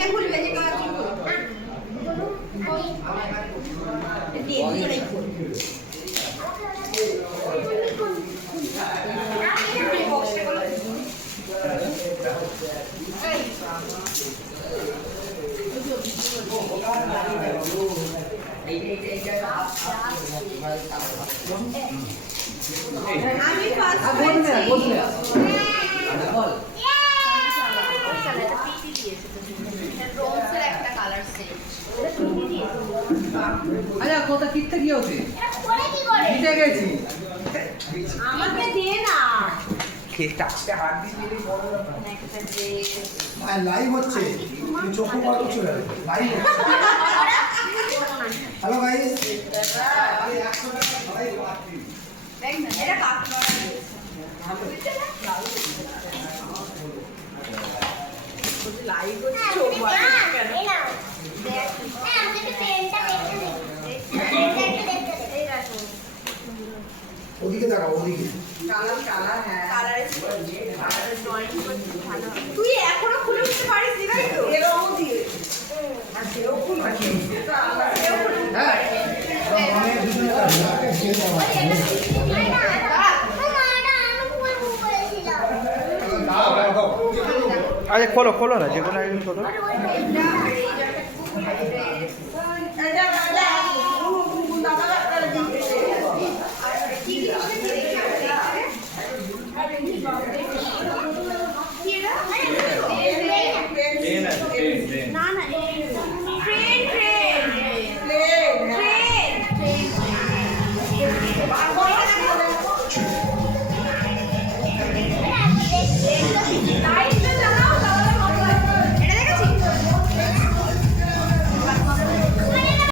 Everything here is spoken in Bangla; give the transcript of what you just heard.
কে খুলবে যে কাজ করবে আমি ফার্স্ট বলছি বল রোজের একটা কালার সেট আরে কত কিনতে কি হচ্ছে পরে কি করে নিতে গেছি আমাকে দে না খেতে হাত দিয়ে বড় একটা ড্রেস আর লাইভ হচ্ছে চোখ বড় চলে লাইভ হ্যালো গাইস দেখ না এটা কাটলো লাইভ হচ্ছে চোখ বড় কেন এই নাও দেখ আমাকে পেনটা দেখতে এই রাখো ওদিকে তাকাও ওদিকে কালার হ্যাঁ কালারে ড্রয়িং করতে ভালো তুই এখনো খুলে উঠতে পারিস নি তাই তো এরকম দিয়ে আর সেও খুলে হ্যাঁ মানে দুজনে কাটবে খেয়ে দাও আরে খোলো খোলো না যে কোনো একদিন খোলো এটা